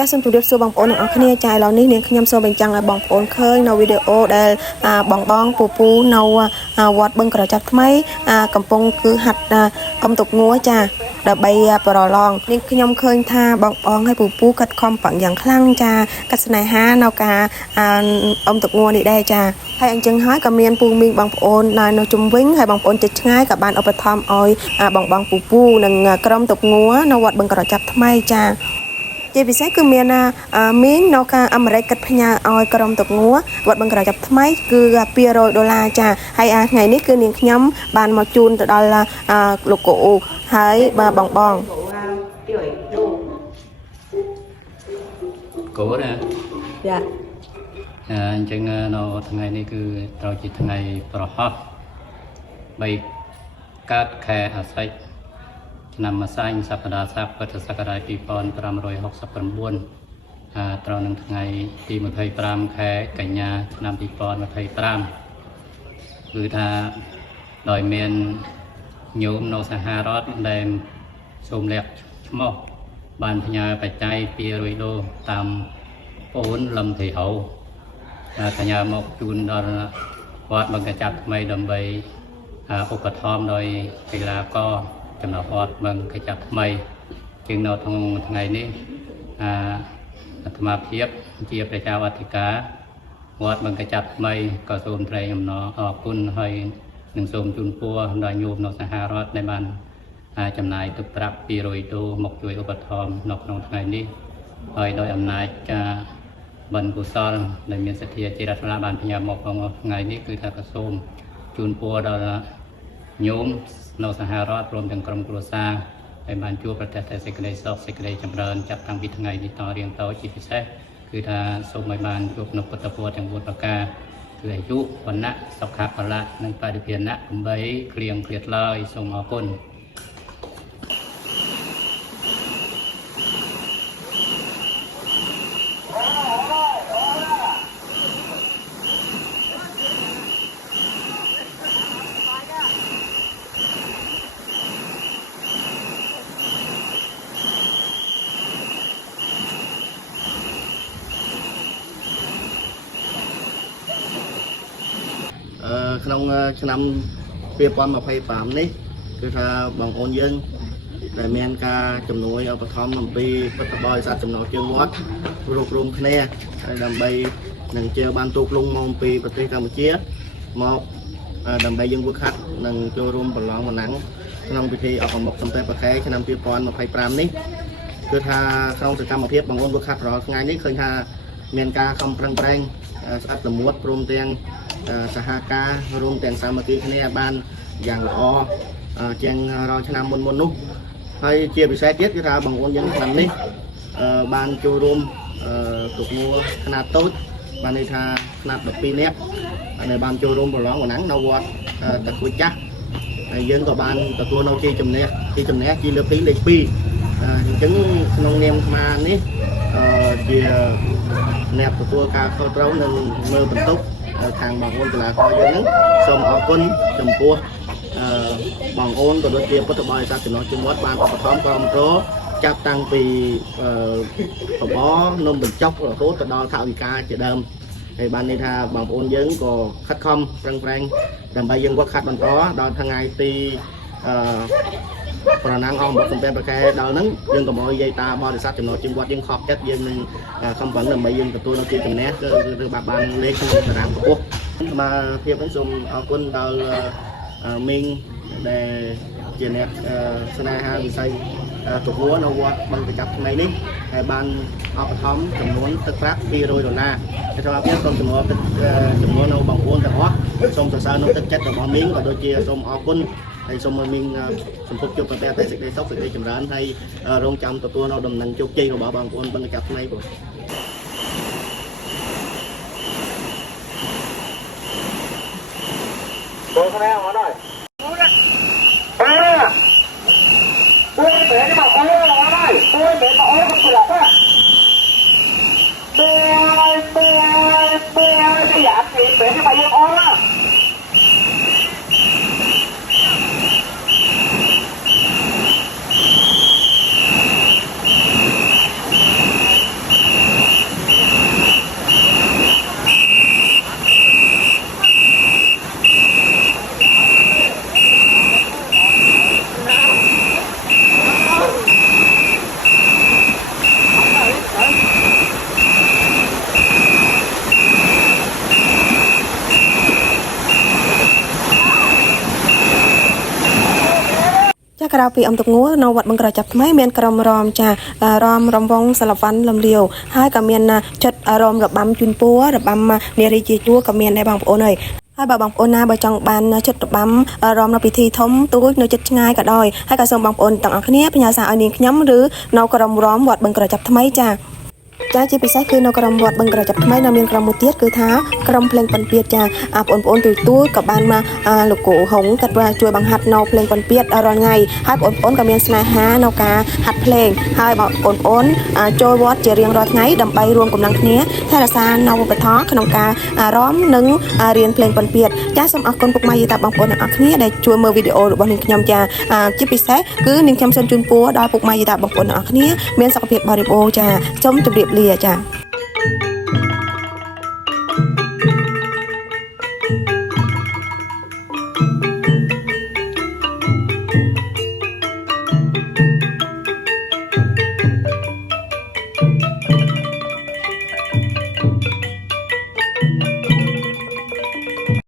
ចាសូមជម្រាបសួរបងប្អូនទាំងអស់គ្នាចាឥឡូវនេះនាងខ្ញុំសូមបញ្ចាំងឲ្យបងប្អូនឃើញនៅវីដេអូដែលបងពូពូនៅវត្តបឹងក្រចាប់ថ្មីកំពុងគឺហាត់អុំតុកងួចាដើម្បីប្រឡងនាងខ្ញុំឃើញថាបងឲ្យពូពូកាត់ខំប្រឹងយ៉ាងខ្លាំងចាកាត់ស្នេហានៅការអុំតុកងួនេះដែរចាហើយអញ្ចឹងហើយក៏មានពូមីងបងប្អូនដែលនៅជុំវិញហើយបងប្អូនជិតឆ្ងាយក៏បានឧបត្ថម្ភឲ្យបងពូពូនិងក្រុមតុកងួនៅវត្តបឹងក្រចាប់ថ្មីចាជាពិសេសគឺមានមីងនៅខាងអាមេរិកកាត់ផ្ញើឲ្យក្រុមតុកងួវត្តបឹងក្រចាប់ថ្មីគឺ$200ចាហើយថ្ងៃនេះគឺនាងខ្ញុំបានមកជូនទៅដល់លោកកូហើយបងគោណាចាអញ្ចឹងនៅថ្ងៃនេះគឺត្រូវជាថ្ងៃប្រហោះ3កើតខែអាសត់ឆ្នាំម្សាញ់សប្តាហ៍សពុទ្ធសករាជ2569ត្រូវនឹងថ្ងៃទី25ខែកញ្ញាឆ្នាំ2025គឺថាដោយមានញោមនៅសហរដ្ឋដែលសូមលាក់ឈ្មោះបានផ្ញើបច្ច័យ$200តាមអូនលំធីហៅផ្ញើមកជូនដល់វត្តបឹងកចាប់ថ្មីដើម្បីឧបត្ថម្ភដោយកីឡាករចំណុះវត្តបឹងកចាប់ថ្មីជាងនៅក្នុងថ្ងៃនេះអាត្មាភាពជាប្រជាអធិការវត្តបឹងកចាប់ថ្មីក៏សូមថ្លែងអំណរអគុណហើយនឹងសូមជូនពរដល់ញោមនៅសហរដ្ឋដែលបានចំណាយទឹកប្រាក់$200មកជួយឧបត្ថម្ភនៅក្នុងថ្ងៃនេះហើយដោយអំណាចបណ្ឌកុសលដែលមានសទ្ធាជារដ្ឋបាលបានផ្ញើមកក្នុងថ្ងៃនេះគឺថាក៏សូមជូនពរដល់ញោមនៅសហរដ្ឋព្រមទាំងក្រុមគ្រួសារហើយបានជួបប្រទះតែសេចក្តីសុខសេចក្តីចម្រើនចាប់តាំងពីថ្ងៃនេះតរៀងតជាពិសេសគឺថាសូមឲ្យបានជួបនៅពុទ្ធពរទាំង4ប្រការគឺអាយុវណ្ណៈសុខៈពលៈនិងបរិភាណៈ8គ្លៀងគ្លាតឡើយសូមអរគុណក្នុងឆ្នាំ2025នេះគឺថាបងប្អូនយើងដែលមានការជំនួយឧបត្ថម្ភអំពីពុទ្ធបរិស័ទចំណោះជើងវត្តរួបរวมគ្នាហើយដើម្បីនឹងជើបានទូកលងមកពីប្រទេសកម្ពុជាមកដើម្បីយើងវឹកហាត់និងចូលរួមប្រឡងបណ្ណាំងក្នុងពិធីអបអរមុខសំពះប្រខែឆ្នាំ2025នេះគឺថាក្នុងសកម្មភាពបងប្អូនវឹកហាត់រាល់ថ្ងៃនេះឃើញថាមានការខំប្រឹងប្រែងស្អិតល្មួតព្រមទាំងសហការរួមទាំងសាមគ្គីគ្នាបានយ៉ាងល្អជាងរាល់ឆ្នាំមុននោះហើយជាពិសេសទៀតគឺថាបងប្អូនយើងឆ្នាំនេះបានចូលរួមទុកងួរខ្នាតតូចបានន័យថាខ្នាត12នាក់ដែលបានចូលរួមប្រឡងបណ្ណាំងនៅវត្តតាគួយចាស់ហើយយើងក៏បានទទួលនៅជ័យជំនះជាលើក2លេខ2អញ្ចឹងក្នុងនាមអាត្មានេះជាអ្នកទទួលការខុសត្រូវនិងមើលបន្ទុកខាងបងប្អូនកីឡាករយើងហ្នឹងសូមអរគុណចំពោះបងប្អូនក៏ដូចជាពុទ្ធបរិស័ទចំណុះជើងវត្តបានឧបត្ថម្ភគ្រប់គ្រងចាប់តាំងពីបបរនំបញ្ចុករហូតទៅដល់ថវិកាជាដើមហើយបានន័យថាបងប្អូនយើងក៏ខិតខំប្រឹងប្រែងដើម្បីយើងវឹកហាត់បន្តដល់ថ្ងៃទីប្រណាំងអមបុកសំពះប្រកែដល់ហ្នឹងយើងកុំឲ្យនិយាយតាបរិស័ទចំណុះជើងវត្តយើងខកចិត្តយើងនឹងខំប្រឹងដើម្បីយើងទទួលនៅជាជំនះគឺបានលេខក្នុងតារាងខ្ពស់សមាភាពហ្នឹងសូមអរគុណដល់មីងដែលជាអ្នកស្នេហាវិស័យទុកងួរនៅវត្តបឹងកចាប់ថ្មីនេះហើយបានឧបត្ថម្ភចំនួនទឹកប្រាក់$200ហើយសម្រាប់ខ្ញុំសូមចំនួននៅបងប្អូនទាំងអស់សូមសរសើរនៅទឹកចិត្តរបស់មីងក៏ដូចជាសូមអរគុណហើយសូមឲ្យមីងសំភពជួបប្រទះតែសេចក្តីសុខសេចក្តីចម្រើនហើយរងចាំទទួលនៅដំណឹងជោគជ័យរបស់បងប្អូនបឹងកចាប់ថ្មីបងCô này mà nói. Ôi bé đi mà ôi là nói. Ôi bé mà ôi không được á. Bé cái dạng gì bé đi mà yên ôi á. ក្រៅពីអំទុកងួរនៅវត្តបឹងក្រចាប់ថ្មីមានក្រុមរំចារំរំវងសិល្បៈលំលាវហើយក៏មានចិត្តរំរបាំជូនពួររបាំនារីជាជួរក៏មានដែរបងប្អូនហើយហើយបើបងប្អូនណាបើចង់បានចិត្តរបាំរំនៅពិធីធំទូចនៅចិត្តឆ្ងាយក៏ដោយហើយក៏សូមបងប្អូនទាំងអស់គ្នាផ្ញើសារឲ្យនាងខ្ញុំឬនៅក្រុមរំវត្តបឹងក្រចាប់ថ្មីចាចាជាពិសេសគឺនៅក្រុមវត្តបឹងក្រចាប់ថ្មីនៅមានក្រុមមួយទៀតគឺថាក្រុមភ្លេងពិណពាទ្យចាបងប្អូនទូទួក៏បានមកលោកគ្រូហុងគាត់ថាជួយបង្ហាត់នៅភ្លេងពិណពាទ្យរាល់ថ្ងៃហើយបងប្អូនក៏មានស្នេហានៅការហាត់ភ្លេងហើយបងប្អូនចូលវត្តជារៀងរាល់ថ្ងៃដើម្បីរួមកម្លាំងគ្នាថែរក្សានៅវប្បធម៌ក្នុងការរាំនិងរៀនភ្លេងពិណពាទ្យចាសូមអរគុណពុកម៉ែយាយតាបងប្អូនទាំងអស់គ្នាដែលជួយមើលវីដេអូរបស់នាងខ្ញុំចាជាពិសេសគឺនាងខ្ញុំសូមជូនពរដល់ពុកម៉ែយាយតាបងប្អូនទាំងអស់គ្នាមានសុខភាពបរិបូរណ៍ចាសូមជម្រាបលាចា